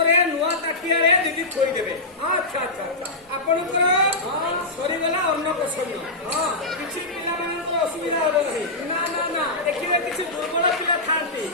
ହାତରେ ନୂଆ ତାଟିଆରେ ଦିଦି ଥୋଇଦେବେ। ଆଚ୍ଛା ଆଚ୍ଛା ଆଚ୍ଛା। ଆପଣଙ୍କର ସରିଗଲା ଅନ୍ନପ୍ରସନ୍ନ। କିଛି ପିଲାମାନଙ୍କର ଅସୁବିଧା ହବ ନାହିଁ। ନା ନା ନା। ଦେଖିବେ କିଛି ଦୁର୍ବଳ ପିଲା ଥାଆନ୍ତି।